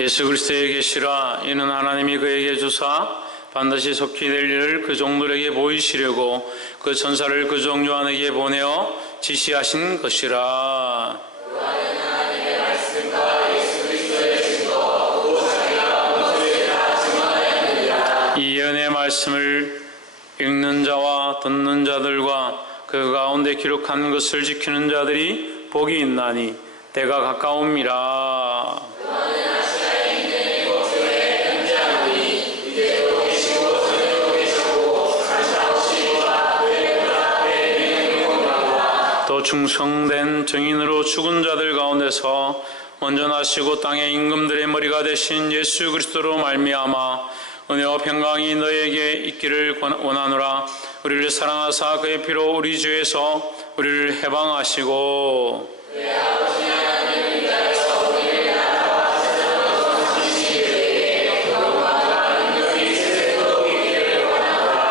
예수 그리스도의 계시라. 이는 하나님이 그에게 주사 반드시 속히 될 일을 그 종들에게 보이시려고 그 천사를 그 종 요한에게 보내어 지시하신 것이라. 요한은 하나님의 말씀과 예수 그리스도의 증거 곧 자기가 온 것을 다 증언하였느니라. 이 예언의 말씀을 읽는 자와 듣는 자들과 그 가운데 기록한 것을 지키는 자들이 복이 있나니 때가 가까움이라. 요한은 아시아에 있는 일곱 교회에 편지하노니 이제도 계시고 전에도 계셨고 가시다오시리와 그의 문 앞에 있는 영광과 또 충성된 증인으로 죽은 자들 가운데서 먼저 나시고 땅의 임금들의 머리가 되신 예수 그리스도로 말미암아 은혜와 평강이 너에게 있기를 원하노라. 우리를 사랑하사 그의 피로 우리 죄에서 우리를 해방하시고 내 아버지 하나님을 위하여 우리를 나라와 세상으로 지시기에 영광과 능력이 세세토록 있기를 원하노라.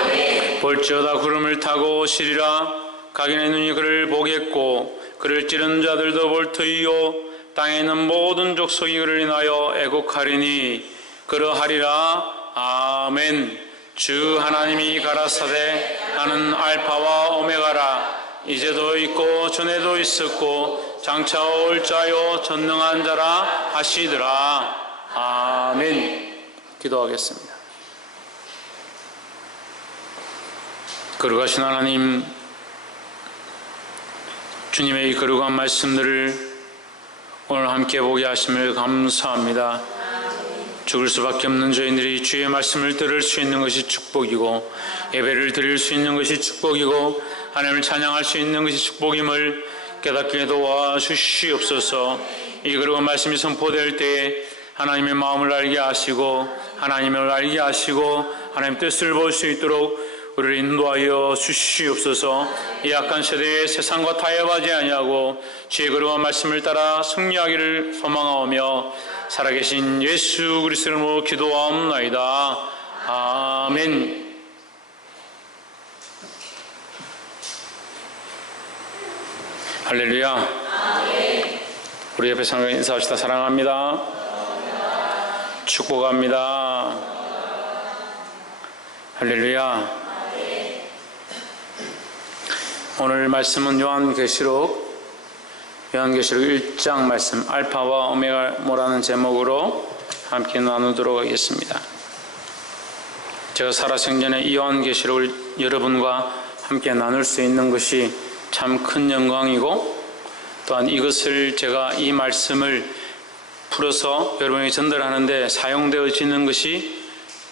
아멘. 볼지어다 구름을 타고 오시리라. 각인의 눈이 그를 보겠고 그를 찌른 자들도 볼 터이요 땅에 있는 모든 족속이 그를 인하여 애곡하리니 그러하리라. 아멘. 주 하나님이 가라사대 나는 알파와 오메가라. 이제도 있고 전에도 있었고 장차 올 자요 전능한 자라 하시더라. 아멘. 기도하겠습니다. 거룩하신 하나님, 주님의 이 거룩한 말씀들을 오늘 함께 보게 하심을 감사합니다. 죽을 수밖에 없는 저희들이 주의 말씀을 들을 수 있는 것이 축복이고 예배를 드릴 수 있는 것이 축복이고 하나님을 찬양할 수 있는 것이 축복임을 깨닫게 도와주시옵소서. 이 거룩한 말씀이 선포될 때에 하나님의 마음을 알게 하시고 하나님을 알게 하시고 하나님 뜻을 볼 수 있도록 우리를 인도하여 주시옵소서. 이 약한 세대에 세상과 타협하지 아니하고 주의 거룩한 말씀을 따라 승리하기를 소망하오며 살아계신 예수 그리스도의 이름으로 기도하옵나이다. 아멘. 할렐루야. 아멘. 우리 옆에 사람과 인사합시다. 사랑합니다. 축복합니다. 할렐루야. 오늘 말씀은 요한계시록 1장 말씀 알파와 오메가라는 제목으로 함께 나누도록 하겠습니다. 제가 살아생전에 이 요한계시록을 여러분과 함께 나눌 수 있는 것이 참 큰 영광이고 또한 이것을 제가 이 말씀을 풀어서 여러분에게 전달하는데 사용되어지는 것이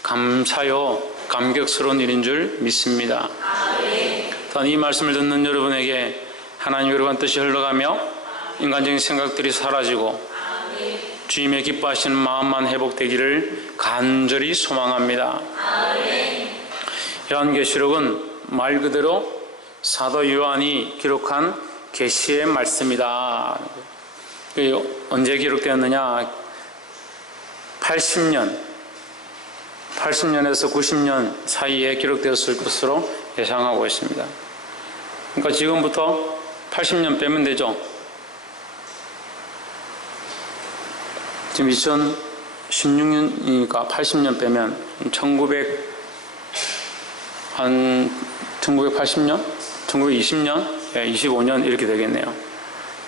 감사요 감격스러운 일인 줄 믿습니다. 또한 이 말씀을 듣는 여러분에게 하나님의 거룩한 뜻이 흘러가며 인간적인 생각들이 사라지고 주님의 기뻐하시는 마음만 회복되기를 간절히 소망합니다. 요한계시록은 말 그대로 사도 요한이 기록한 계시의 말씀이다. 언제 기록되었느냐? 80년에서 90년 사이에 기록되었을 것으로 예상하고 있습니다. 그러니까 지금부터 80년 빼면 되죠. 지금 2016년이니까 80년 빼면 1980년? 1920년? 25년 이렇게 되겠네요.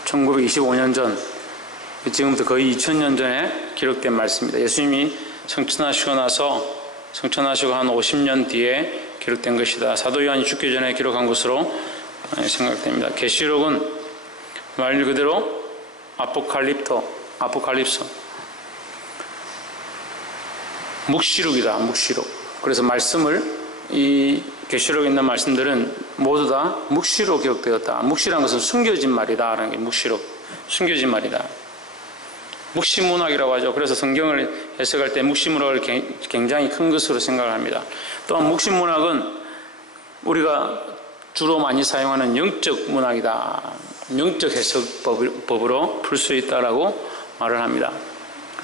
1925년 전, 지금부터 거의 2000년 전에 기록된 말씀입니다. 예수님이 성천하시고 한 50년 뒤에 기록된 것이다. 사도 요한이 죽기 전에 기록한 것으로 생각됩니다. 계시록은 말 그대로 아포칼립서 묵시록이다. 묵시록. 그래서 이 계시록에 있는 말씀들은 모두 다 묵시로 기록되었다. 묵시라는 것은 숨겨진 말이다 라는 게 묵시록, 숨겨진 말이다. 묵시문학이라고 하죠. 그래서 성경을 해석할 때 묵시문학을 굉장히 큰 것으로 생각을 합니다. 또한 묵시문학은 우리가 주로 많이 사용하는 영적 문학이다. 영적 해석법으로 풀 수 있다라고 말을 합니다.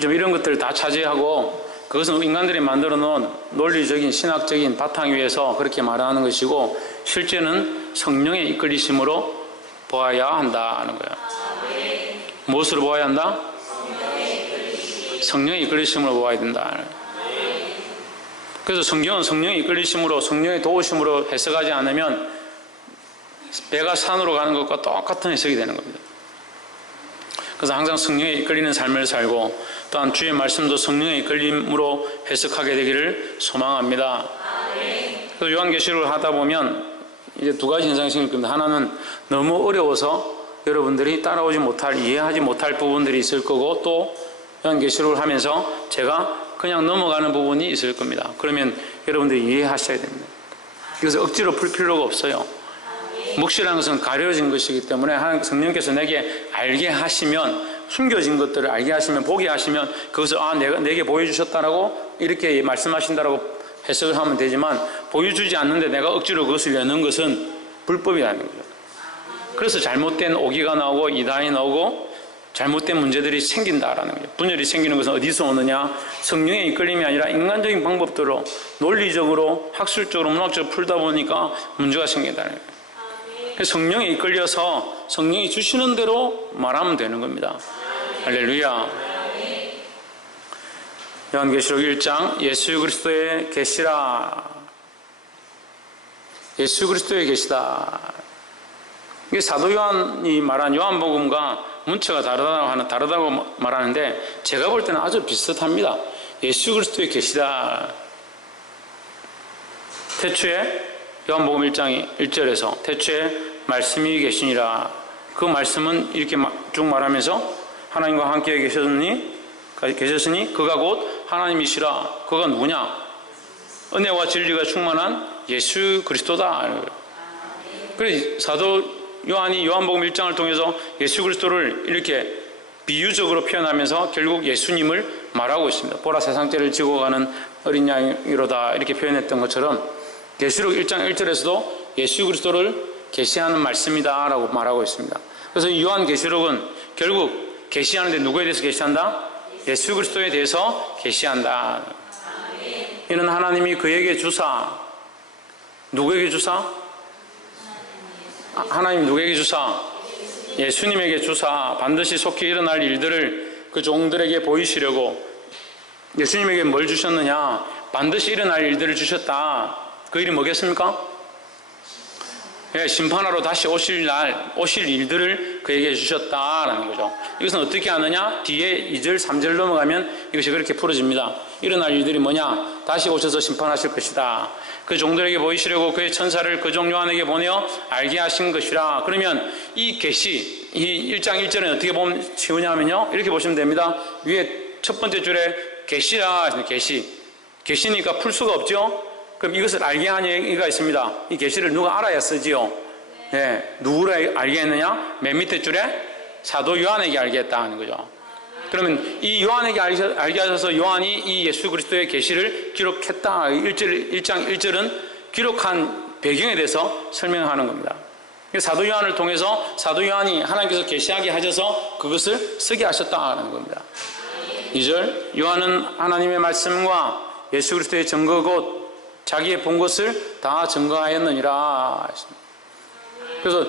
좀 이런 것들을 다 차지하고 그것은 인간들이 만들어 놓은 논리적인 신학적인 바탕 위에서 그렇게 말하는 것이고 실제는 성령의 이끌리심으로 보아야 한다는 거예요. 무엇으로 보아야 한다? 성령의 이끌리심으로 보아야 된다. 그래서 성경은 성령의 이끌리심으로, 성령의 도우심으로 해석하지 않으면 배가 산으로 가는 것과 똑같은 해석이 되는 겁니다. 그래서 항상 성령에 이끌리는 삶을 살고, 또한 주의 말씀도 성령의 이끌림으로 해석하게 되기를 소망합니다. 그래서 요한계시록을 하다 보면 이제 두 가지 현상이 생길 겁니다. 하나는 너무 어려워서 여러분들이 따라오지 못할, 이해하지 못할 부분들이 있을 거고, 또 요한계시록을 하면서 제가 그냥 넘어가는 부분이 있을 겁니다. 그러면 여러분들이 이해하셔야 됩니다. 그래서 억지로 풀 필요가 없어요. 묵시라는 것은 가려진 것이기 때문에 하나님 성령께서 내게 알게 하시면, 숨겨진 것들을 알게 하시면, 보게 하시면 그것을 내게 보여주셨다라고 이렇게 말씀하신다라고 해석을 하면 되지만, 보여주지 않는데 내가 억지로 그것을 여는 것은 불법이라는 거죠. 그래서 잘못된 오기가 나오고 이단이 나오고 잘못된 문제들이 생긴다라는 거죠. 분열이 생기는 것은 어디서 오느냐? 성령의 이끌림이 아니라 인간적인 방법대로 논리적으로 학술적으로 문학적으로 풀다 보니까 문제가 생긴다는 거예요. 성령에 이끌려서 성령이 주시는 대로 말하면 되는 겁니다. 할렐루야. 요한계시록 1장 예수 그리스도의 계시라. 예수 그리스도의 계시다. 이게 사도 요한이 말한 요한복음과 문체가 다르다고 말하는데, 제가 볼 때는 아주 비슷합니다. 예수 그리스도의 계시다. 태초에 요한복음 1장 1절에서 태초에 말씀이 계시니라. 그 말씀은 이렇게 쭉 말하면서 하나님과 함께 계셨으니 그가 곧 하나님이시라. 그가 누구냐? 은혜와 진리가 충만한 예수 그리스도다. 그래서 사도 요한이 요한복음 1장을 통해서 예수 그리스도를 이렇게 비유적으로 표현하면서 결국 예수님을 말하고 있습니다. 보라, 세상죄를 지고 가는 어린 양이로다, 이렇게 표현했던 것처럼 계시록 1장 1절에서도 예수 그리스도를 계시하는 말씀이다 라고 말하고 있습니다. 그래서 이 요한계시록은 결국 계시하는데 누구에 대해서 계시한다? 예수 그리스도에 대해서 계시한다. 이는 하나님이 그에게 주사, 누구에게 주사? 하나님 누구에게 주사? 예수님에게 주사, 반드시 속히 일어날 일들을 그 종들에게 보이시려고. 예수님에게 뭘 주셨느냐? 반드시 일어날 일들을 주셨다. 그 일이 뭐겠습니까? 심판하러 다시 오실 일들을 그에게 주셨다라는 거죠. 이것은 어떻게 하느냐? 뒤에 2절, 3절 넘어가면 이것이 그렇게 풀어집니다. 일어날 일들이 뭐냐? 다시 오셔서 심판하실 것이다. 그 종들에게 보이시려고 그의 천사를 그 종 요한에게 보내어 알게 하신 것이라. 그러면 이 계시, 이 1장 1절은 어떻게 보면 쉬우냐면요, 이렇게 보시면 됩니다. 위에 첫 번째 줄에 계시라, 계시니까 풀 수가 없죠. 그럼 이것을 알게 한 얘기가 있습니다. 이 계시를 누가 알아야 쓰지요? 네, 누구를 알게 했느냐? 맨 밑에 줄에 사도 요한에게 알게 했다 하는 거죠. 그러면 이 요한에게 알게 하셔서 요한이 이 예수 그리스도의 계시를 기록했다. 1장 1절은 기록한 배경에 대해서 설명하는 겁니다. 사도 요한을 통해서 사도 요한이 하나님께서 계시하게 하셔서 그것을 쓰게 하셨다는 겁니다. 2절, 요한은 하나님의 말씀과 예수 그리스도의 증거 곧 자기의 본 것을 다 증거하였느니라. 그래서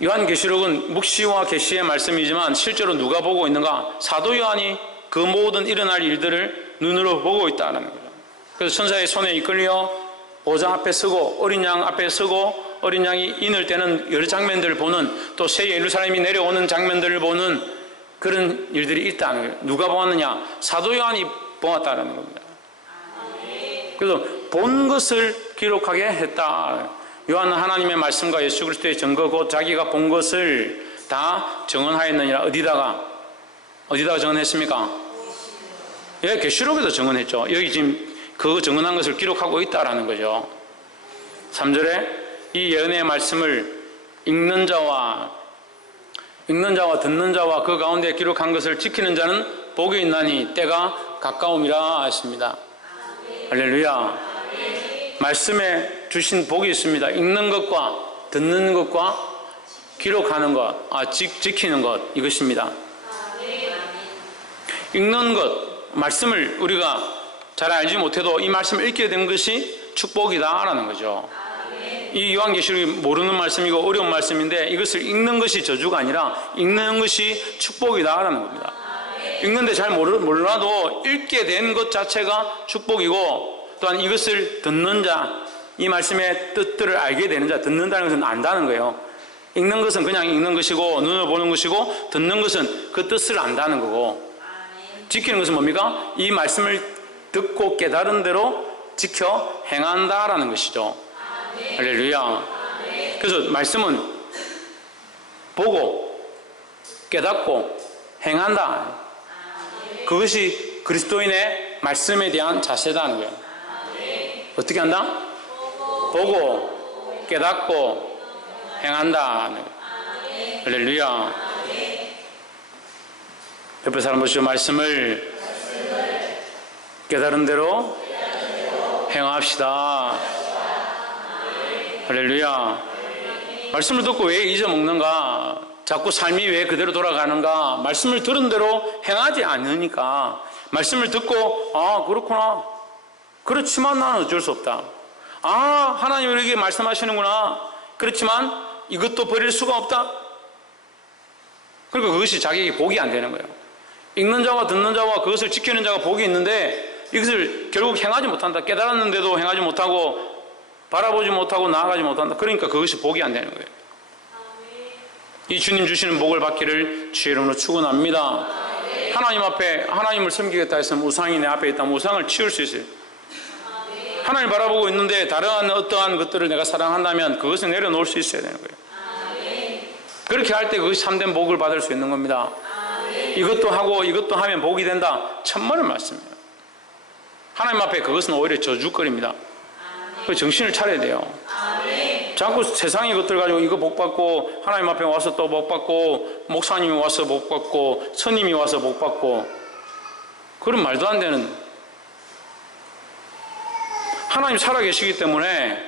요한계시록은 묵시와 계시의 말씀이지만 실제로 누가 보고 있는가? 사도 요한이 그 모든 일어날 일들을 눈으로 보고 있다는 거죠. 그래서 천사의 손에 이끌려 보좌 앞에 서고 어린 양 앞에 서고 어린 양이 인을 때는 여러 장면들을 보는, 또 새 예루살렘이 내려오는 장면들을 보는 그런 일들이 있다는 거예요. 누가 보았느냐? 사도 요한이 보았다는 겁니다. 그래서 본 것을 기록하게 했다. 요한은 하나님의 말씀과 예수 그리스도의 증거 곧 자기가 본 것을 다 증언하였느니라. 어디다가 증언했습니까? 예, 계시록에도 증언했죠. 여기 지금 그 증언한 것을 기록하고 있다라는 거죠. 3절에 이 예언의 말씀을 읽는 자와 듣는 자와 그 가운데 기록한 것을 지키는 자는 복이 있나니 때가 가까움이라 했습니다. 할렐루야. 말씀에 주신 복이 있습니다. 읽는 것과 듣는 것과 기록하는 것, 지키는 것, 이것입니다. 읽는 것, 말씀을 우리가 잘 알지 못해도 이 말씀을 읽게 된 것이 축복이다라는 거죠. 이 요한계시록이 모르는 말씀이고 어려운 말씀인데 이것을 읽는 것이 저주가 아니라 읽는 것이 축복이다라는 겁니다. 읽는데 잘 몰라도 읽게 된 것 자체가 축복이고, 또한 이것을 듣는 자, 이 말씀의 뜻들을 알게 되는 자, 듣는다는 것은 안다는 거예요. 읽는 것은 그냥 읽는 것이고, 눈으로 보는 것이고, 듣는 것은 그 뜻을 안다는 거고, 지키는 것은 뭡니까? 이 말씀을 듣고 깨달은 대로 지켜 행한다라는 것이죠. 할렐루야. 그래서 말씀은 보고 깨닫고 행한다. 그것이 그리스도인의 말씀에 대한 자세다는 거예요. 어떻게 한다? 보고 깨닫고 행한다. 할렐루야. 옆에 사람 보시고 말씀을 깨달은 대로 행합시다. 할렐루야. 말씀을 듣고 왜 잊어먹는가? 자꾸 삶이 왜 그대로 돌아가는가? 말씀을 들은 대로 행하지 않으니까. 말씀을 듣고 아 그렇구나. 그렇지만 나는 어쩔 수 없다. 아 하나님 우리에게 말씀하시는구나. 그렇지만 이것도 버릴 수가 없다. 그러니까 그것이 자기에게 복이 안 되는 거예요. 읽는 자와 듣는 자와 그것을 지키는 자가 복이 있는데 이것을 결국 행하지 못한다. 깨달았는데도 행하지 못하고 바라보지 못하고 나아가지 못한다. 그러니까 그것이 복이 안 되는 거예요. 이 주님 주시는 복을 받기를 주의 이름으로 축원합니다. 하나님 앞에 하나님을 섬기겠다 했으면 우상이 내 앞에 있다면 우상을 치울 수 있어요. 하나님 바라보고 있는데 다른 어떠한 것들을 내가 사랑한다면 그것을 내려놓을 수 있어야 되는 거예요. 그렇게 할 때 그것이 참된 복을 받을 수 있는 겁니다. 이것도 하고 이것도 하면 복이 된다. 천만의 말씀이에요. 하나님 앞에 그것은 오히려 저주거리입니다. 정신을 차려야 돼요. 자꾸 세상의 것들 가지고 이거 복 받고 하나님 앞에 와서 또 복 받고 목사님이 와서 복 받고 스님이 와서 복 받고 그런 말도 안 되는. 하나님 살아계시기 때문에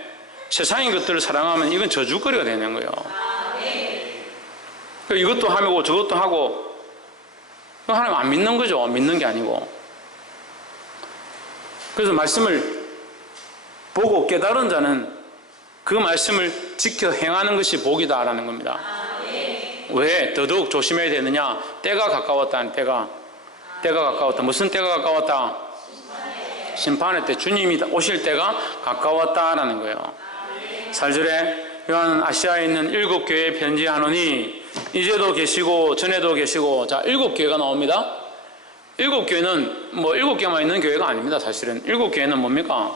세상의 것들을 사랑하면 이건 저주거리가 되는 거예요. 이것도 하고 저것도 하고 하나님 안 믿는 거죠. 믿는 게 아니고. 그래서 말씀을 보고 깨달은 자는 그 말씀을 지켜 행하는 것이 복이다라는 겁니다. 왜 더더욱 조심해야 되느냐? 때가 가까웠다는 때가 가까웠다. 무슨 때가 가까웠다? 심판의 때, 주님이 오실 때가 가까웠다라는 거예요. 4절에 요한 아시아에 있는 7교회에 편지하노니 이제도 계시고 전에도 계시고. 자, 7교회가 나옵니다. 7교회는 뭐 7개만 있는 교회가 아닙니다. 사실은 7교회는 뭡니까?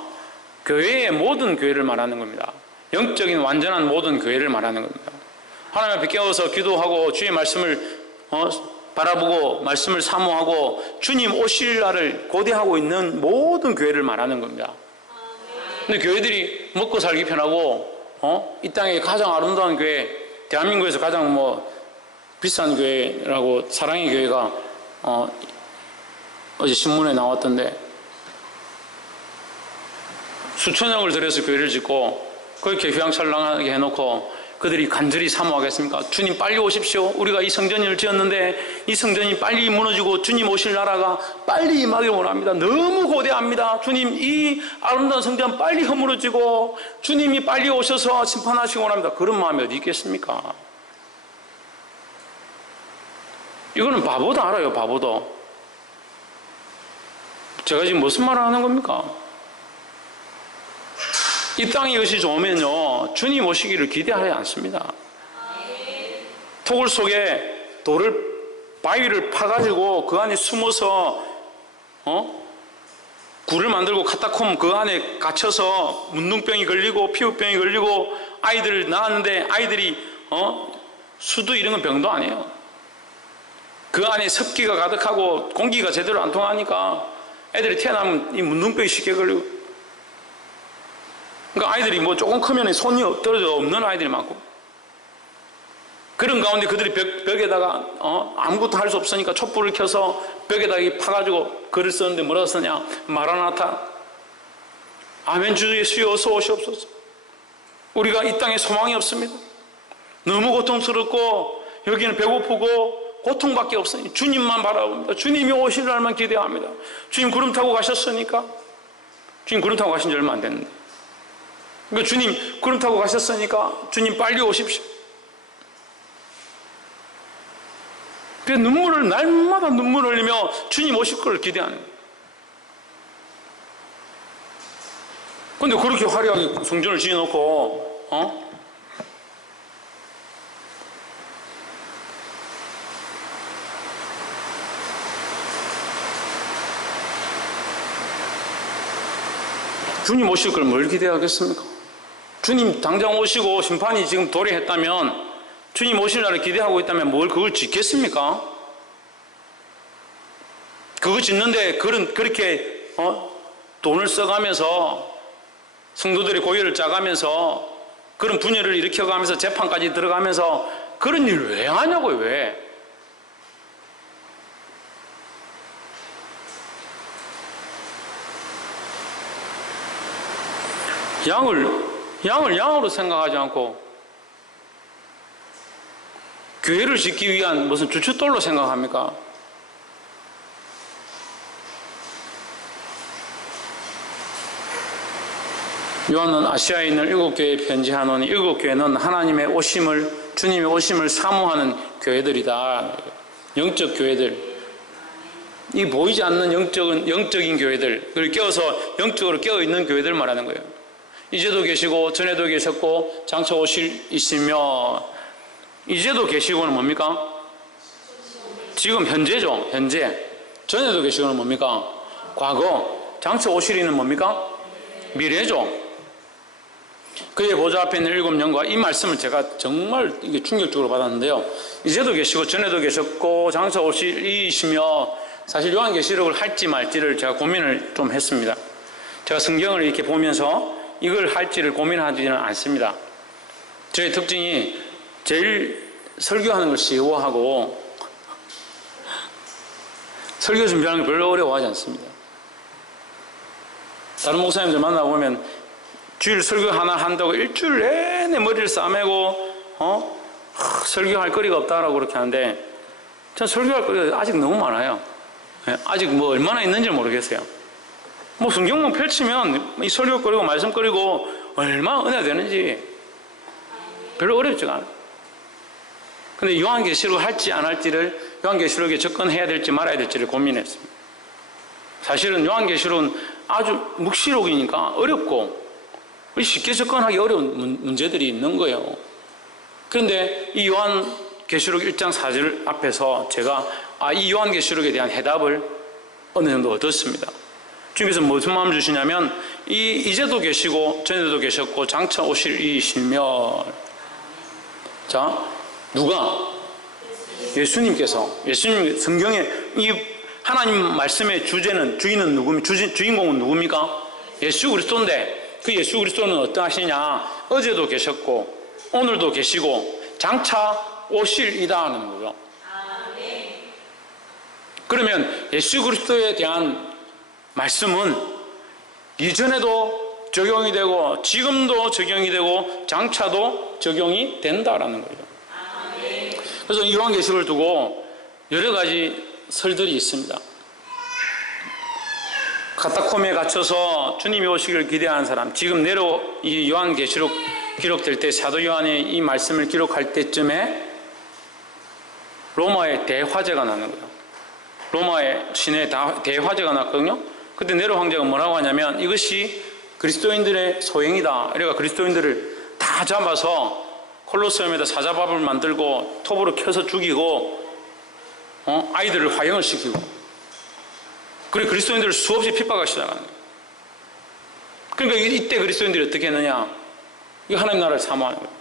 교회의 모든 교회를 말하는 겁니다. 영적인 완전한 모든 교회를 말하는 겁니다. 하나님 앞에 깨어서 기도하고 주의 말씀을 바라보고 말씀을 사모하고 주님 오실 날을 고대하고 있는 모든 교회를 말하는 겁니다. 근데 교회들이 먹고 살기 편하고 이 땅에 가장 아름다운 교회, 대한민국에서 가장 비싼 교회라고 사랑의 교회가 어제 신문에 나왔던데 수천억을 들여서 교회를 짓고 그렇게 휘황찬란하게 해놓고 그들이 간절히 사모하겠습니까? 주님 빨리 오십시오. 우리가 이 성전을 지었는데 이 성전이 빨리 무너지고 주님 오실 나라가 빨리 임하길 원합니다. 너무 고대합니다. 주님 이 아름다운 성전 빨리 허물어지고 주님이 빨리 오셔서 심판하시기 원합니다. 그런 마음이 어디 있겠습니까? 이거는 바보도 알아요. 바보도. 제가 지금 무슨 말을 하는 겁니까? 이 땅이 이것이 좋으면요 주님 오시기를 기대하지 않습니다. 토굴 속에 바위를 파가지고 그 안에 숨어서 굴을 만들고 카타콤 그 안에 갇혀서 문둥병이 걸리고 피부병이 걸리고 아이들을 낳았는데 아이들이 수두 이런 건 병도 아니에요. 그 안에 습기가 가득하고 공기가 제대로 안 통하니까 애들이 태어나면 이 문둥병이 쉽게 걸리고. 그러니까 아이들이 조금 크면 손이 떨어져 없는 아이들이 많고 그런 가운데 그들이 벽에다가 아무것도 할 수 없으니까 촛불을 켜서 벽에다가 파가지고 글을 쓰는데 뭐라고 쓰냐? 마라나타 아멘 주 예수여 어서 오시옵소서. 우리가 이 땅에 소망이 없습니다. 너무 고통스럽고 여기는 배고프고 고통밖에 없으니 주님만 바라봅니다. 주님이 오실 날만 기대합니다. 주님 구름 타고 가셨으니까. 주님 구름 타고 가신 지 얼마 안 됐는데 그러니까 주님 구름 타고 가셨으니까 주님 빨리 오십시오. 그래서 날마다 눈물을 흘리며 주님 오실 걸 기대하는 거예요. 근데 그렇게 화려하게 성전을 지어놓고, 주님 오실 걸 뭘 기대하겠습니까? 주님 당장 오시고 심판이 지금 도래했다면, 주님 오실 날을 기대하고 있다면 그걸 짓겠습니까? 그거 짓는데 그렇게 돈을 써가면서 성도들의 고열을 짜가면서 그런 분열을 일으켜가면서 재판까지 들어가면서 그런 일을 왜 하냐고요. 왜? 양을 양으로 생각하지 않고 교회를 짓기 위한 무슨 주춧돌로 생각합니까? 요한은 아시아에 있는 7교회에 편지하노니 7교회는 하나님의 오심을, 주님의 오심을 사모하는 교회들이다. 영적 교회들, 이 보이지 않는 영적인 교회들을 깨어서 영적으로 깨어있는 교회들 말하는 거예요. 이제도 계시고 전에도 계셨고 장차 오실 이시며, 이제도 계시고는 뭡니까? 지금 현재죠. 현재. 전에도 계시고는 뭡니까? 과거. 장차 오실이는 뭡니까? 미래죠. 그의 보좌 앞에 있는 7영과 이 말씀을 제가 정말 이게 충격적으로 받았는데요. 이제도 계시고 전에도 계셨고 장차 오실 이시며, 사실 요한계시록을 할지 말지를 제가 고민을 좀 했습니다. 제가 성경을 이렇게 보면서 이걸 할지를 고민하지는 않습니다. 저의 특징이 제일 설교하는 걸 쉬워하고 설교 준비하는 걸 별로 어려워하지 않습니다. 다른 목사님들 만나보면 주일 설교 하나 한다고 일주일 내내 머리를 싸매고 설교할 거리가 없다라고 그렇게 하는데, 전 설교할 거리가 아직 너무 많아요. 아직 뭐 얼마나 있는지 모르겠어요. 뭐 성경만 펼치면 이 설교거리고 말씀거리고 얼마나 은혜가 되는지 별로 어렵지가 않아요. 근데 요한계시록을 할지 안 할지를, 요한계시록에 접근해야 될지 말아야 될지를 고민했습니다. 사실은 요한계시록은 아주 묵시록이니까 어렵고 쉽게 접근하기 어려운 문제들이 있는 거예요. 그런데 이 요한계시록 1장 4절 앞에서 제가 이 요한계시록에 대한 해답을 어느 정도 얻었습니다. 주님께서 무슨 마음 주시냐면, 이제도 계시고 전에도 계셨고 장차 오실 이시며. 자, 누가? 예수님께서. 예수님 성경에 이 하나님 말씀의 주인은 누굽니까? 주인공은 누굽니까? 예수 그리스도인데, 그 예수 그리스도는 어떠하시냐? 어제도 계셨고 오늘도 계시고 장차 오실이다 하는 거죠. 그러면 예수 그리스도에 대한 말씀은 이전에도 적용이 되고 지금도 적용이 되고 장차도 적용이 된다라는 거예요. 그래서 요한계시록을 두고 여러 가지 설들이 있습니다. 카타콤에 갇혀서 주님이 오시기를 기대하는 사람, 지금 이 요한계시록 기록될 때, 사도 요한이 이 말씀을 기록할 때쯤에 로마의 대화재가 나는 거예요. 로마의 시내에 대화재가 났거든요. 그때 네로 황제가 뭐라고 하냐면, 이것이 그리스도인들의 소행이다. 그러니까 그리스도인들을 다 잡아서 콜로세움에다 사자밥을 만들고 톱으로 켜서 죽이고 아이들을 화형을 시키고, 그리고 그리스도인들을 수없이 핍박하기 시작하는 거예요. 그러니까 이때 그리스도인들이 어떻게 했느냐? 이거 하나님 나라를 사모하는 거예요.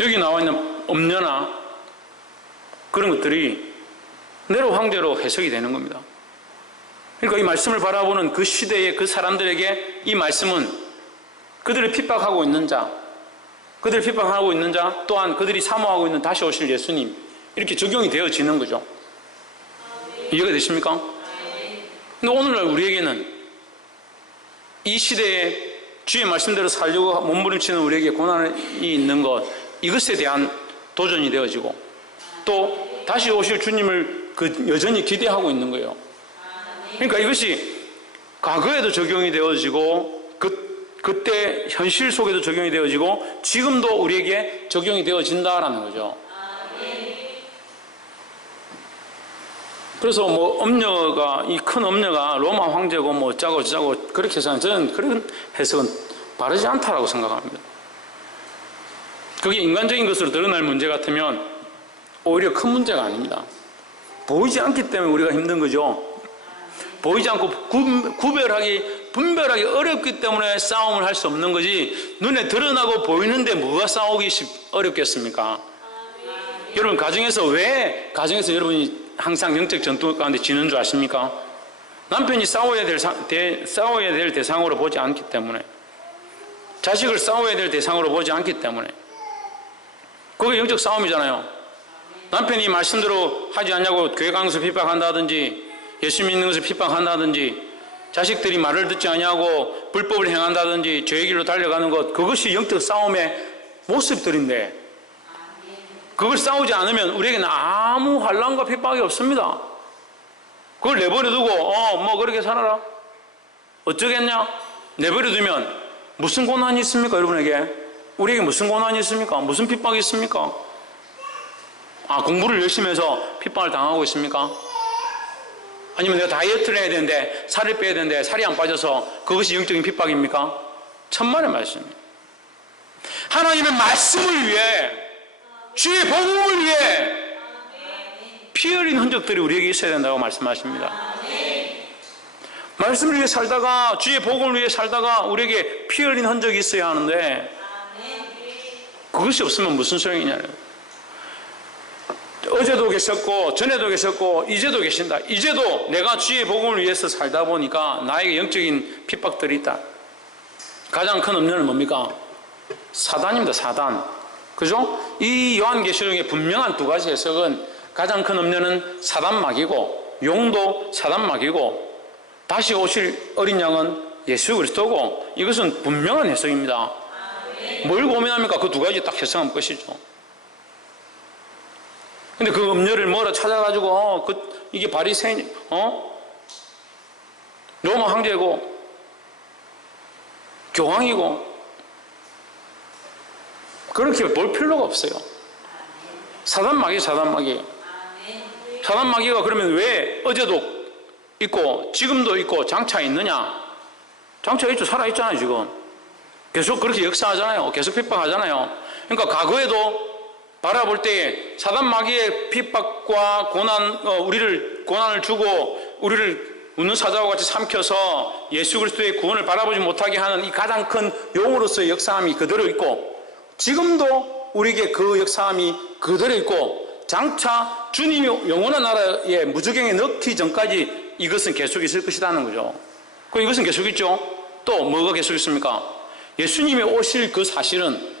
여기 나와 있는 엄녀나 그런 것들이 네로 황제로 해석이 되는 겁니다. 그러니까 이 말씀을 바라보는 그 시대의 그 사람들에게 이 말씀은 그들을 핍박하고 있는 자, 또한 그들이 사모하고 있는 다시 오실 예수님, 이렇게 적용이 되어지는 거죠. 이해가 되십니까? 근데 오늘날 우리에게는 이 시대에 주의 말씀대로 살려고 몸부림치는 우리에게 고난이 있는 것, 이것에 대한 도전이 되어지고, 또 다시 오실 주님을 여전히 기대하고 있는 거예요. 그러니까 이것이 과거에도 적용이 되어지고 그때 현실 속에도 적용이 되어지고 지금도 우리에게 적용이 되어진다라는 거죠. 그래서 뭐 엄녀가, 이 큰 엄녀가 로마 황제고 뭐 어쩌고 저쩌고 그렇게 해서는 저는 그런 해석은 바르지 않다라고 생각합니다. 그게 인간적인 것으로 드러날 문제 같으면 오히려 큰 문제가 아닙니다. 보이지 않기 때문에 우리가 힘든 거죠. 보이지 않고 분별하기 어렵기 때문에 싸움을 할 수 없는 거지, 눈에 드러나고 보이는데 뭐가 싸우기 어렵겠습니까? 여러분, 가정에서 여러분이 항상 영적 전투 가운데 지는 줄 아십니까? 남편이 싸워야 될 대상으로 보지 않기 때문에, 자식을 싸워야 될 대상으로 보지 않기 때문에, 그게 영적 싸움이잖아요. 남편이 말씀대로 하지 않냐고 교회 강서 핍박한다든지, 예수 믿는 것을 핍박한다든지, 자식들이 말을 듣지 않냐고 불법을 행한다든지 죄의 길로 달려가는 것, 그것이 영적 싸움의 모습들인데, 그걸 싸우지 않으면 우리에게는 아무 환난과 핍박이 없습니다. 그걸 내버려 두고 뭐 그렇게 살아라, 어쩌겠냐, 내버려 두면 무슨 고난이 있습니까? 여러분에게, 우리에게 무슨 고난이 있습니까? 무슨 핍박이 있습니까? 공부를 열심히 해서 핍박을 당하고 있습니까? 아니면 내가 다이어트를 해야 되는데, 살을 빼야 되는데 살이 안 빠져서 그것이 영적인 핍박입니까? 천만의 말씀입니다. 하나님의 말씀을 위해, 주의 복음을 위해 피 흘린 흔적들이 우리에게 있어야 된다고 말씀하십니다. 말씀을 위해 살다가, 주의 복음을 위해 살다가 우리에게 피 흘린 흔적이 있어야 하는데, 그것이 없으면 무슨 소용이냐. 어제도 계셨고 전에도 계셨고 이제도 계신다. 이제도 내가 주의 복음을 위해서 살다 보니까 나에게 영적인 핍박들이 있다. 가장 큰 음료는 뭡니까? 사단입니다. 사단. 그죠? 이 요한계시록의 분명한 두 가지 해석은, 가장 큰 음료는 사단막이고, 용도 사단막이고, 다시 오실 어린 양은 예수 그리스도고, 이것은 분명한 해석입니다. 뭘 고민합니까? 그 두 가지 딱 해석하면 끝이죠. 근데 그 음료를 뭐라 찾아가지고 이게 바리새인, 로마 황제고 교황이고, 그렇게 볼 필요가 없어요. 사단마귀. 사단마귀가 그러면 왜 어제도 있고 지금도 있고 장차 있느냐? 장차 있죠. 살아있잖아요. 지금 계속 그렇게 역사하잖아요. 계속 핍박하잖아요. 그러니까 과거에도 바라볼 때 사단마귀의 핍박과 고난을 주고 우리를 웃는 사자와 같이 삼켜서 예수 그리스도의 구원을 바라보지 못하게 하는 이 가장 큰 용으로서의 역사함이 그대로 있고, 지금도 우리에게 그 역사함이 그대로 있고, 장차 주님이 영원한 나라에 무저갱에 넣기 전까지 이것은 계속 있을 것이라는 거죠. 그럼 이것은 계속 있죠. 또 뭐가 계속 있습니까? 예수님이 오실 그 사실은,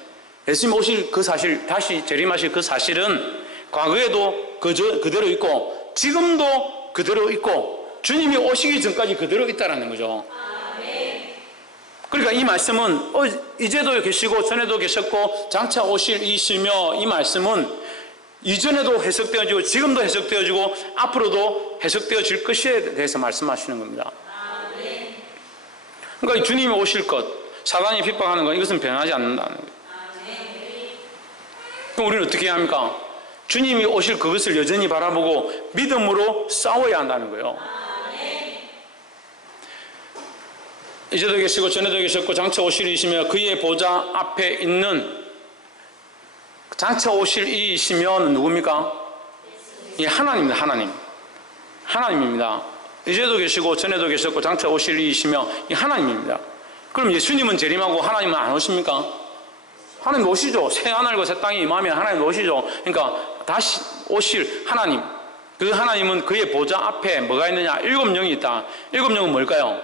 다시 재림하실 그 사실은 과거에도 그대로 있고 지금도 그대로 있고 주님이 오시기 전까지 그대로 있다는 거죠. 그러니까 이 말씀은 이제도 계시고 전에도 계셨고 장차 오실 이시며, 이 말씀은 이전에도 해석되어지고 지금도 해석되어지고 앞으로도 해석되어질 것에 대해서 말씀하시는 겁니다. 그러니까 주님이 오실 것, 사단이 핍박하는 것, 이것은 변하지 않는다는 거예요. 그럼 우리는 어떻게 해야 합니까? 주님이 오실 그것을 여전히 바라보고 믿음으로 싸워야 한다는 거예요. 이제도 계시고 전에도 계셨고 장차 오실 이시며 그의 보좌 앞에 있는, 장차 오실 이시며는 누굽니까? 예, 하나님입니다. 하나님입니다. 이제도 계시고 전에도 계셨고 장차 오실 이시며 이 하나님입니다. 그럼 예수님은 재림하고 하나님은 안 오십니까? 하나님 오시죠. 새 하늘과 새 땅이 임하면 하나님 오시죠. 그러니까 다시 오실 하나님, 그 하나님은 그의 보좌 앞에 뭐가 있느냐? 7영이 있다. 7영은 뭘까요?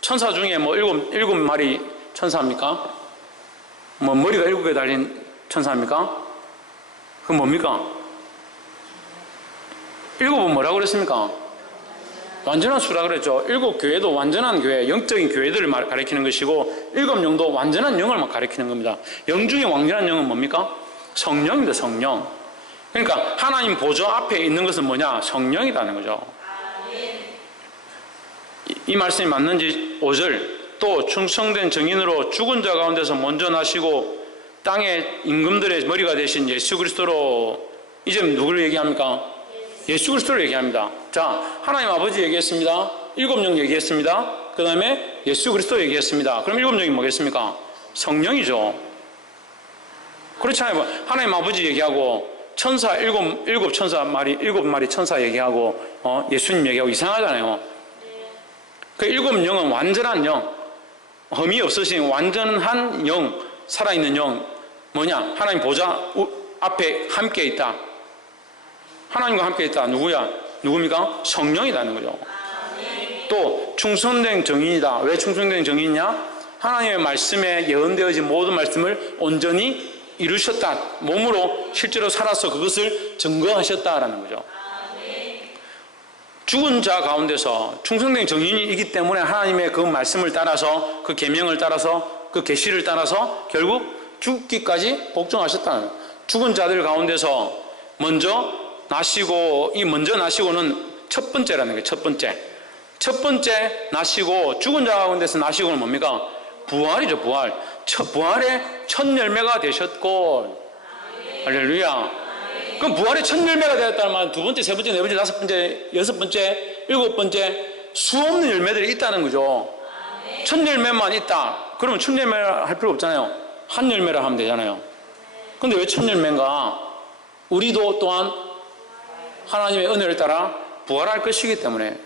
천사 중에 뭐 일곱 마리 천사입니까? 뭐 머리가 7개 달린 천사입니까? 그건 뭡니까? 7은 뭐라고 그랬습니까? 완전한 수라 그랬죠. 7교회도 완전한 교회, 영적인 교회들을 가리키는 것이고, 7영도 완전한 영을 가리키는 겁니다. 영 중에 완전한 영은 뭡니까? 성령입니다. 성령. 그러니까 하나님 보좌 앞에 있는 것은 뭐냐? 성령이라는 거죠. 이 말씀이 맞는지 5절 또 충성된 증인으로 죽은 자 가운데서 먼저 나시고 땅의 임금들의 머리가 되신 예수 그리스도로, 이제 누구를 얘기합니까? 예수 그리스도를 얘기합니다. 자, 하나님 아버지 얘기했습니다. 일곱 영 얘기했습니다. 그 다음에 예수 그리스도 얘기했습니다. 그럼 일곱 영이 뭐겠습니까? 성령이죠. 그렇잖아요. 하나님 아버지 얘기하고 천사 일곱 천사 말이, 일곱 마리 천사 얘기하고 예수님 얘기하고 이상하잖아요. 그 일곱 영은 완전한 영, 흠이 없으신 완전한 영, 살아있는 영, 뭐냐? 하나님 보좌 앞에 함께 있다. 하나님과 함께 있다. 누구야? 누굽니까? 성령이라는 거죠. 또 충성된 증인이다. 왜 충성된 증인이냐? 하나님의 말씀에 예언되어진 모든 말씀을 온전히 이루셨다. 몸으로 실제로 살아서 그것을 증거하셨다라는 거죠. 죽은 자 가운데서 충성된 증인이기 때문에 하나님의 그 말씀을 따라서, 그 계명을 따라서, 그 계시를 따라서 결국 죽기까지 복종하셨다는 거예요. 죽은 자들 가운데서 먼저 나시고, 이 먼저 나시고는 첫 번째라는 거예요. 첫 번째. 첫 번째 나시고, 죽은 자 가운데서 나시고는 뭡니까? 부활이죠. 부활. 부활의 첫 열매가 되셨고, 할렐루야. 그럼 부활의 첫 열매가 되었다는 말은 두 번째, 세 번째, 네 번째, 다섯 번째, 여섯 번째, 일곱 번째 수없는 열매들이 있다는 거죠. 첫 열매만 있다. 그러면 첫 열매를 할 필요 없잖아요. 한 열매를 하면 되잖아요. 근데 왜 첫 열매인가? 우리도 또한 하나님의 은혜를 따라 부활할 것이기 때문에,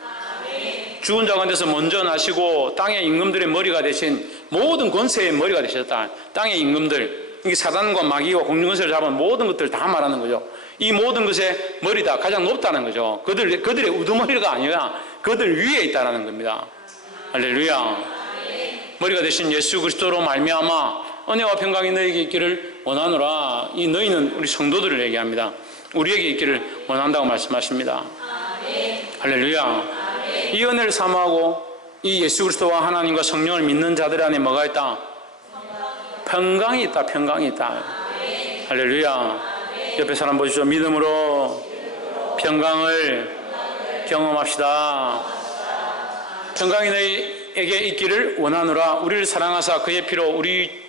죽은 자 가운데서 먼저 나시고 땅의 임금들의 머리가 되신, 모든 권세의 머리가 되셨다. 땅의 임금들, 이게 사단과 마귀와 공중권세를 잡은 모든 것들을 다 말하는 거죠. 이 모든 것의 머리다, 가장 높다는 거죠. 그들의 우두머리가 아니라 그들 위에 있다는 겁니다. 할렐루야. 머리가 되신 예수 그리스도로 말미암아 은혜와 평강이 너희에게 있기를 원하노라. 이 너희는 우리 성도들을 얘기합니다. 우리에게 있기를 원한다고 말씀하십니다. 할렐루야. 이 은혜를 사모하고 이 예수 그리스도와 하나님과 성령을 믿는 자들 안에 뭐가 있다? 평강이 있다. 평강이 있다. 할렐루야. 옆에 사람 보십시오. 믿음으로 평강을 경험합시다. 평강이 너희에게 있기를 원하노라. 우리를 사랑하사 그의 피로 우리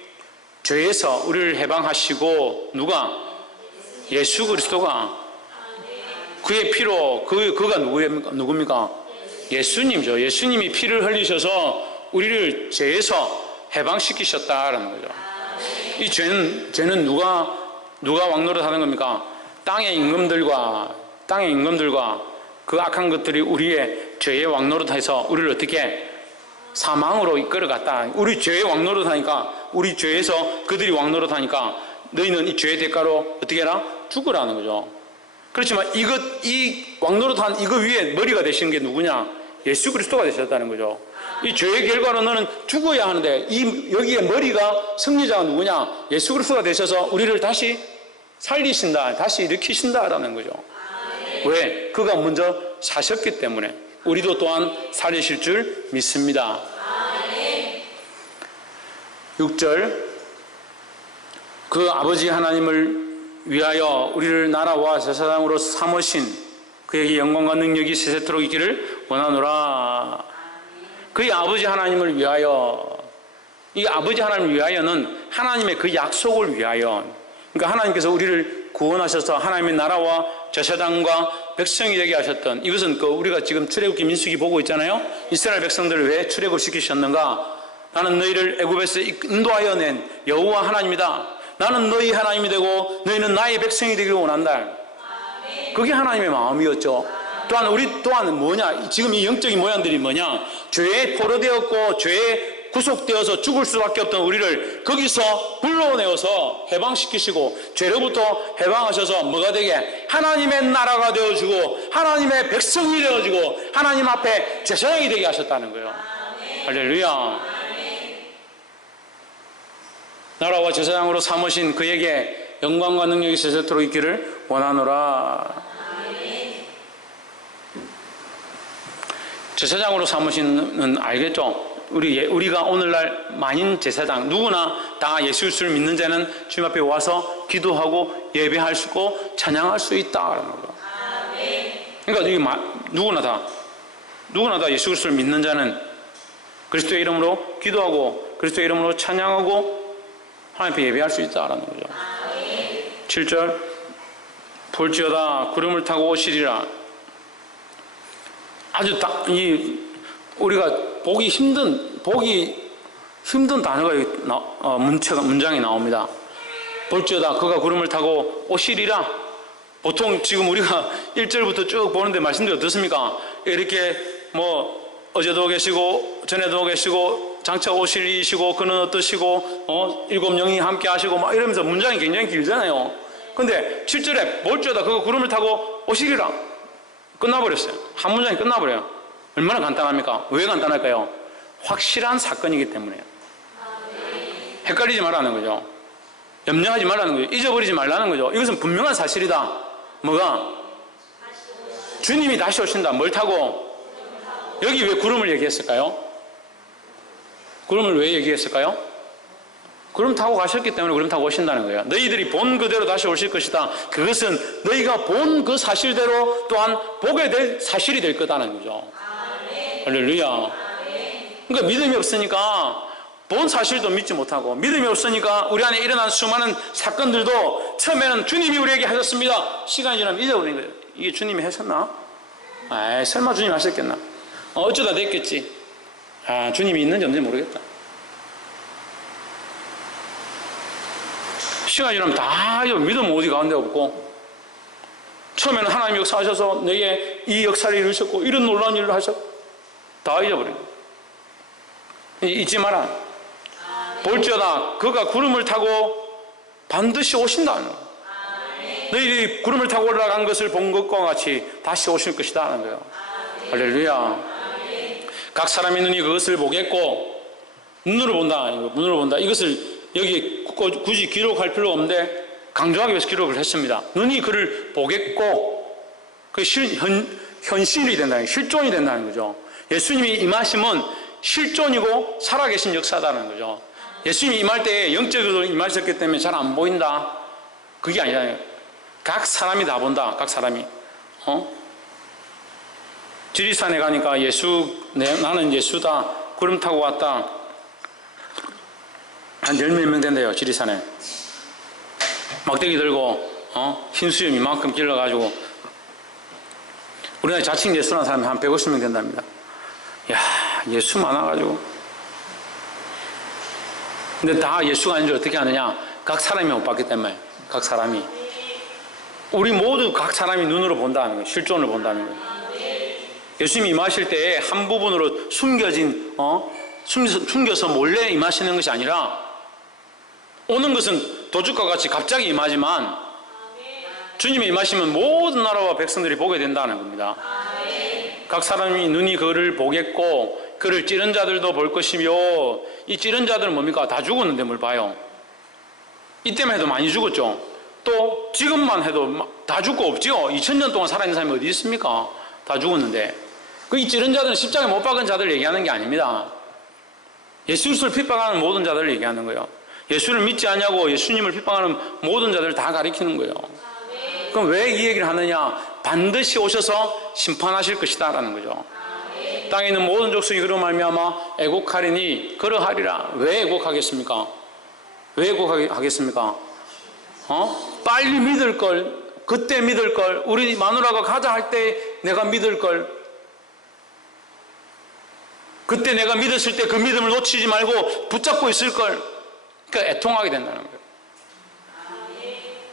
죄에서 우리를 해방하시고, 누가? 예수 그리스도가 그의 피로, 그가 누굽니까? 예수님이죠. 예수님이 피를 흘리셔서 우리를 죄에서 해방시키셨다라는 거죠. 이 죄는 누가 왕노릇하는 겁니까? 땅의 임금들과 그 악한 것들이 우리의 죄의 왕노릇해서 우리를 어떻게 사망으로 이끌어갔다. 우리 죄의 왕노릇하니까, 우리 죄에서 그들이 왕노릇하니까 너희는 이 죄의 대가로 어떻게 해라? 죽으라는 거죠. 그렇지만 이 왕노릇한 이거 위에 머리가 되신 게 누구냐? 예수 그리스도가 되셨다는 거죠. 이 죄의 결과로 너는 죽어야 하는데, 여기에 머리가, 승리자가 누구냐? 예수 그리스도가 되셔서 우리를 다시 살리신다, 다시 일으키신다라는 거죠. 왜? 그가 먼저 사셨기 때문에 우리도 또한 살리실 줄 믿습니다. 6절, 그 아버지 하나님을 위하여 우리를 나라와 제사장으로 삼으신 그에게 영광과 능력이 세세토록 있기를 원하노라. 그의 아버지 하나님을 위하여, 이 아버지 하나님을 위하여는 하나님의 그 약속을 위하여, 그러니까 하나님께서 우리를 구원하셔서 하나님의 나라와 제사장과 백성이 되게 하셨던, 이것은 우리가 지금 출애굽기 민수기 보고 있잖아요. 이스라엘 백성들을 왜 출애굽 시키셨는가? 나는 너희를 애굽에서 인도하여 낸 여호와 하나님이다. 나는 너희 하나님이 되고 너희는 나의 백성이 되기를 원한다. 그게 하나님의 마음이었죠. 또한 우리 또한 뭐냐? 지금 이 영적인 모양들이 뭐냐? 죄에 포로되었고 죄에 구속되어서 죽을 수밖에 없던 우리를 거기서 불러내어서 해방시키시고, 죄로부터 해방하셔서 뭐가 되게? 하나님의 나라가 되어주고 하나님의 백성이 되어주고 하나님 앞에 제사장이 되게 하셨다는 거예요. 할렐루야. 나라와 제사장으로 삼으신 그에게 영광과 능력이 세세토록 있기를 원하노라. 제사장으로 삼으신은 알겠죠? 우리가 오늘날 만인 제사장, 누구나 다 예수 그리스도를 믿는 자는 주님 앞에 와서 기도하고 예배할 수 있고 찬양할 수 있다라는 거죠. 그러니까 누구나 다 예수 그리스도를 믿는 자는, 그리스도의 이름으로 기도하고 그리스도의 이름으로 찬양하고 하나님 앞에 예배할 수 있다라는 거죠. 7절 볼지어다 구름을 타고 오시리라. 아주 우리가 보기 힘든 단어가 문장이 나옵니다. 볼지어다 그가 구름을 타고 오시리라. 보통 지금 우리가 1절부터 쭉 보는데 말씀드려 어떻습니까? 이렇게 어제도 계시고 전에도 계시고 장차 오실 이시고 그는 어떠시고 일곱 영이 함께 하시고 막 이러면서 문장이 굉장히 길잖아요. 근데 7절에 볼지어다 그가 구름을 타고 오시리라 끝나버렸어요. 한 문장이 끝나버려요. 얼마나 간단합니까? 왜 간단할까요? 확실한 사건이기 때문에요. 헷갈리지 말라는 거죠. 염려하지 말라는 거죠. 잊어버리지 말라는 거죠. 이것은 분명한 사실이다. 뭐가? 주님이 다시 오신다. 뭘 타고? 여기 왜 구름을 얘기했을까요? 구름을 왜 얘기했을까요? 구름 타고 가셨기 때문에 구름 타고 오신다는 거예요. 너희들이 본 그대로 다시 오실 것이다. 그것은 너희가 본 그 사실대로 또한 보게 될 사실이 될 거다는 거죠. 할렐루야. 그러니까 믿음이 없으니까 본 사실도 믿지 못하고, 믿음이 없으니까 우리 안에 일어난 수많은 사건들도 처음에는 주님이 우리에게 하셨습니다. 시간이 지나면 잊어버린 거예요. 이게 주님이 하셨나? 설마 주님이 하셨겠나? 어쩌다 됐겠지. 주님이 있는지 없는지 모르겠다. 시간이 지나면 다 믿음 어디 가운데 없고, 처음에는 하나님이 역사하셔서 내게 이 역사를 이루셨고 이런 놀라운 일을 하셨고 다 잊어버린 거예요. 잊지 마라. 볼지어다 그가 구름을 타고 반드시 오신다는 거예요. 너희들이 구름을 타고 올라간 것을 본 것과 같이 다시 오실 것이다 하는 거예요. 할렐루야. 각 사람의 눈이 그것을 보겠고, 눈으로 본다. 눈으로 본다. 이것을 여기 굳이 기록할 필요 없는데 강조하기 위해서 기록을 했습니다. 눈이 그를 보겠고, 그 현실이 된다는, 실존이 된다는 거죠. 예수님이 임하심은 실존이고 살아계신 역사다는 거죠. 예수님이 임할 때 영적으로 임하셨기 때문에 잘 안 보인다. 그게 아니잖아요. 각 사람이 다 본다. 각 사람이. 지리산에 가니까 나는 예수다. 구름 타고 왔다. 한 10몇 명 된대요. 지리산에. 막대기 들고 흰 수염 이만큼 길러가지고, 우리나라에 자칭 예수라는 사람이 한 150명 된답니다. 야, 예수 많아가지고. 근데 다 예수가 아닌 줄 어떻게 아느냐? 각 사람이 못 봤기 때문에. 각 사람이. 우리 모두 각 사람이 눈으로 본다는 거예요. 실존을 본다는 거예요. 예수님이 임하실 때 한 부분으로 숨겨서 몰래 임하시는 것이 아니라, 오는 것은 도둑과 같이 갑자기 임하지만 주님이 임하시면 모든 나라와 백성들이 보게 된다는 겁니다. 각 사람이 눈이 그를 보겠고 그를 찌른 자들도 볼 것이며, 이 찌른 자들은 뭡니까? 다 죽었는데 뭘 봐요? 이때만 해도 많이 죽었죠. 또 지금만 해도 다 죽고 없죠. 2000년 동안 살아있는 사람이 어디 있습니까? 다 죽었는데. 이 찌른 자들은 십자가에 못 박은 자들을 얘기하는 게 아닙니다. 예수 그리스도를 핍박하는 모든 자들을 얘기하는 거예요. 예수를 믿지 않냐고 예수님을 핍박하는 모든 자들을 다 가리키는 거예요. 그럼 왜 이 얘기를 하느냐? 반드시 오셔서 심판하실 것이다 라는 거죠. 땅에 있는 모든 족속이 그로 말미암아 애곡하리니 그러하리라. 왜 애곡하겠습니까? 왜 애곡하겠습니까? 빨리 믿을 걸, 그때 믿을 걸, 우리 마누라가 가자 할 때 내가 믿을 걸, 그때 내가 믿었을 때 그 믿음을 놓치지 말고 붙잡고 있을 걸. 그러니까 애통하게 된다는 거예요.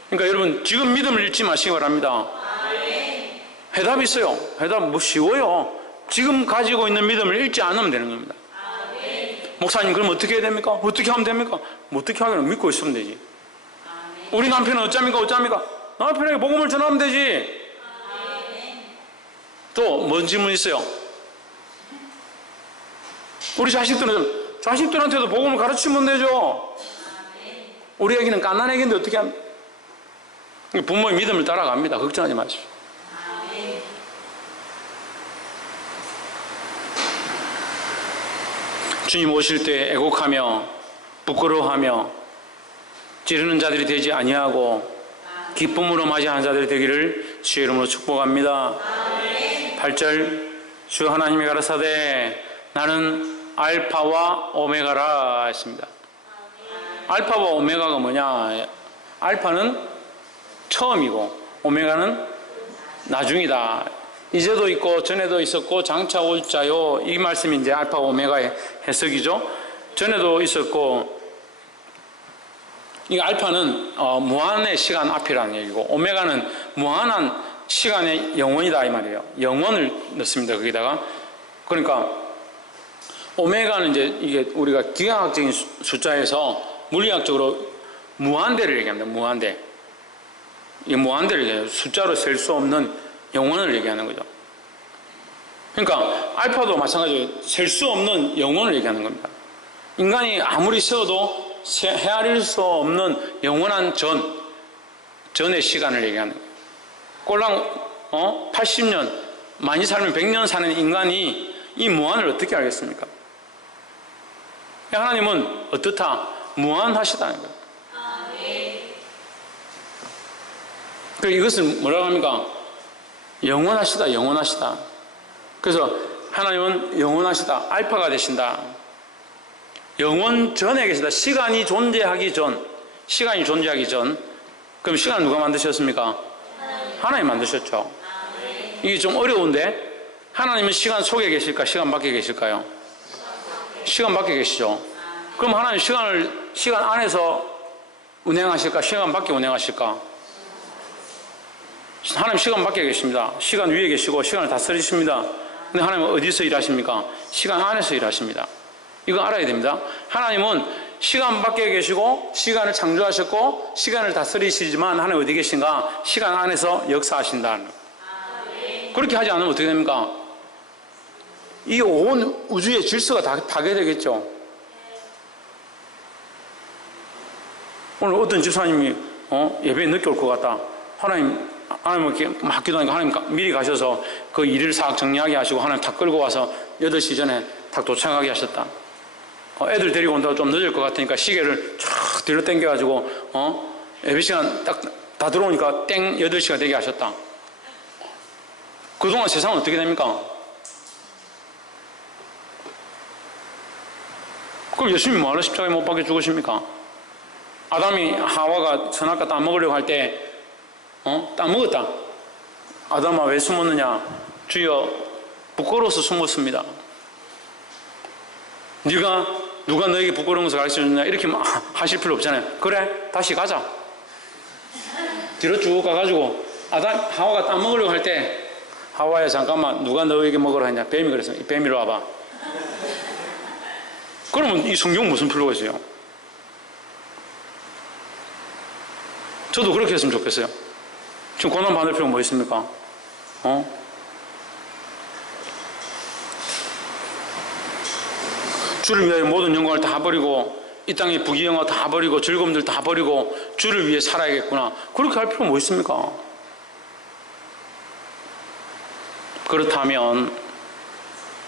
그러니까 여러분, 지금 믿음을 잃지 마시기 바랍니다. 해답이 있어요. 해답 쉬워요. 지금 가지고 있는 믿음을 잃지 않으면 되는 겁니다. 목사님, 그럼 어떻게 해야 됩니까? 어떻게 하면 됩니까? 어떻게 하기는 믿고 있으면 되지. 우리 남편은 어쩝니까? 남편에게 복음을 전하면 되지. 또 뭔 질문 있어요? 우리 자식들한테도 복음을 가르치면 되죠. 우리 애기는 갓난 애기인데 어떻게 합니까? 부모의 믿음을 따라갑니다. 걱정하지 마십시오. 주님 오실 때 애곡하며 부끄러워하며 찌르는 자들이 되지 아니하고 기쁨으로 맞이하는 자들이 되기를 주의 이름으로 축복합니다. 8절 주 하나님이 가라사대 나는 알파와 오메가라 했습니다. 알파와 오메가가 뭐냐? 알파는 처음이고 오메가는 나중이다. 이제도 있고 전에도 있었고 장차 올 자요. 이 말씀이 이제 알파 오메가의 해석이죠. 전에도 있었고, 이 알파는 무한의 시간 앞이라는 얘기고, 오메가는 무한한 시간의 영원이다 이 말이에요. 영원을 넣습니다 거기다가. 그러니까 오메가는 이제 이게 우리가 기하학적인 숫자에서 물리학적으로 무한대를 얘기합니다. 무한대. 이 무한대를 얘기해요. 숫자로 셀 수 없는 영원을 얘기하는 거죠. 그러니까 알파도 마찬가지로 셀 수 없는 영원을 얘기하는 겁니다. 인간이 아무리 세워도 헤아릴 수 없는 영원한 전의 시간을 얘기하는 거예요. 꼴랑 80년, 많이 살면 100년 사는 인간이 이 무한을 어떻게 알겠습니까? 하나님은 어떻다? 무한하시다는 거예요. 그래서 이것을 뭐라고 합니까? 영원하시다, 영원하시다. 그래서 하나님은 영원하시다, 알파가 되신다. 영원 전에 계시다. 시간이 존재하기 전. 그럼 시간을 누가 만드셨습니까? 하나님 만드셨죠. 이게 좀 어려운데, 하나님은 시간 속에 계실까? 시간 밖에 계실까요? 시간 밖에 계시죠. 그럼 하나님 시간 안에서 운행하실까? 시간 밖에 운행하실까? 하나님 시간 밖에 계십니다. 시간 위에 계시고 시간을 다스리십니다. 근데 하나님은 어디서 일하십니까? 시간 안에서 일하십니다. 이거 알아야 됩니다. 하나님은 시간 밖에 계시고 시간을 창조하셨고 시간을 다스리시지만 하나님 어디 계신가? 시간 안에서 역사하신다. 그렇게 하지 않으면 어떻게 됩니까? 이 온 우주의 질서가 다 파괴되겠죠. 오늘 어떤 집사님이 예배에 늦게 올 것 같다. 하나님 이렇게 막 기도하니까 하나님 미리 가셔서 그 일을 싹 정리하게 하시고 하나님 다 끌고 와서 8시 전에 딱 도착하게 하셨다. 애들 데리고 온다고 좀 늦을 것 같으니까 시계를 쫙 뒤로 당겨가지고 예배 시간 딱 다 들어오니까 땡 8시가 되게 하셨다. 그동안 세상은 어떻게 됩니까? 그럼 예수님이 뭐하러 십자가에 못 박혀 죽으십니까? 아담이 하와가 선악과 따 먹으려고 할 때 따 먹었다. 아담아 왜 숨었느냐? 주여 부끄러워서 숨었습니다. 누가 너에게 부끄러운 것을 가르쳐줬냐? 이렇게 하실 필요 없잖아요. 그래 다시 가자. 뒤로 쭉 가가지고 하와가 따 먹으려고 할 때 하와야 잠깐만 누가 너에게 먹으라 했냐? 뱀이 그랬어. 이 뱀이로 와봐. 그러면 이 성경 무슨 필요가 있어요? 저도 그렇게 했으면 좋겠어요. 지금 고난 받을 필요가 뭐 있습니까? 주를 위하여 모든 영광을 다 버리고 이 땅의 부귀영화 다 버리고 즐거움들 다 버리고 주를 위해 살아야겠구나. 그렇게 할 필요가 뭐 있습니까? 그렇다면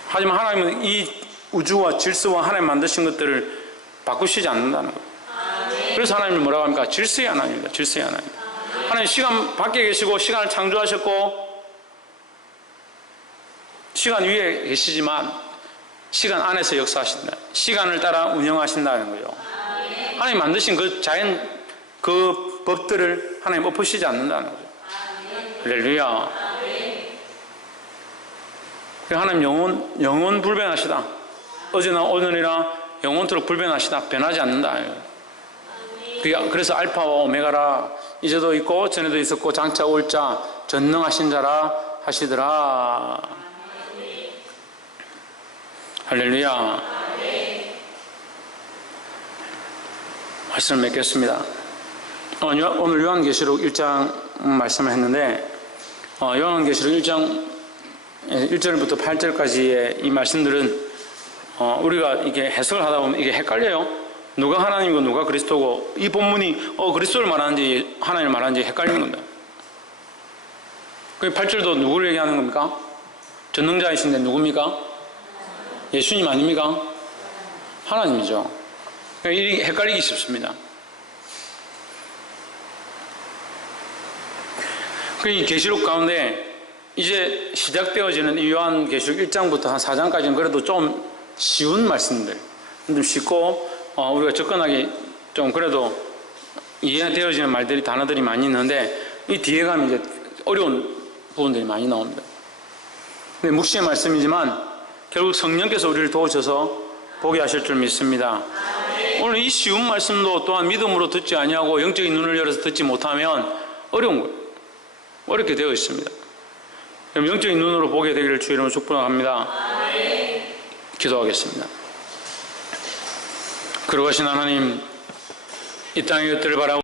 하지만 하나님은 이 우주와 질서와 하나님 만드신 것들을 바꾸시지 않는다는 거예요. 그래서 하나님은 뭐라고 합니까? 질서의 하나님입니다. 질서의 하나님. 하나님 시간 밖에 계시고 시간을 창조하셨고 시간 위에 계시지만 시간 안에서 역사하신다. 시간을 따라 운영하신다는 거죠. 하나님 만드신 그 자연 그 법들을 하나님 엎으시지 않는다는 거죠. 할렐루야. 하나님 영원 불변하시다. 어제나 오늘이나 영원토록 불변하시다. 변하지 않는다. 그래서 알파와 오메가라. 이제도 있고 전에도 있었고 장차 올 자 전능하신 자라 하시더라. 할렐루야. 말씀을 맺겠습니다. 오늘 요한계시록 1장 말씀을 했는데 요한계시록 1장 1절부터 8절까지의 이 말씀들은 우리가 이게 해석을 하다 보면 이게 헷갈려요. 누가 하나님이고 누가 그리스도고 이 본문이 그리스도를 말하는지 하나님을 말하는지 헷갈리는 겁니다. 그 8절도 누구를 얘기하는 겁니까? 전능자이신데 누굽니까? 예수님 아닙니까? 하나님이죠. 이게 헷갈리기 쉽습니다. 이 계시록 가운데 이제 시작되어지는 이 요한계시록 1장부터 한 4장까지는 그래도 좀 쉬운 말씀들, 좀 쉽고 우리가 접근하기 좀 그래도 이해되어지는 말들이, 단어들이 많이 있는데 이 뒤에 가면 이제 어려운 부분들이 많이 나옵니다. 근데 묵시의 말씀이지만 결국 성령께서 우리를 도우셔서 보게 하실 줄 믿습니다. 오늘 이 쉬운 말씀도 또한 믿음으로 듣지 아니하고 영적인 눈을 열어서 듣지 못하면 어려운 거예요. 어렵게 되어 있습니다. 그럼 영적인 눈으로 보게 되기를 주의 이름으로 축복합니다. 기도하겠습니다. 그러하신 하나님, 이 땅의 것들을 바라보고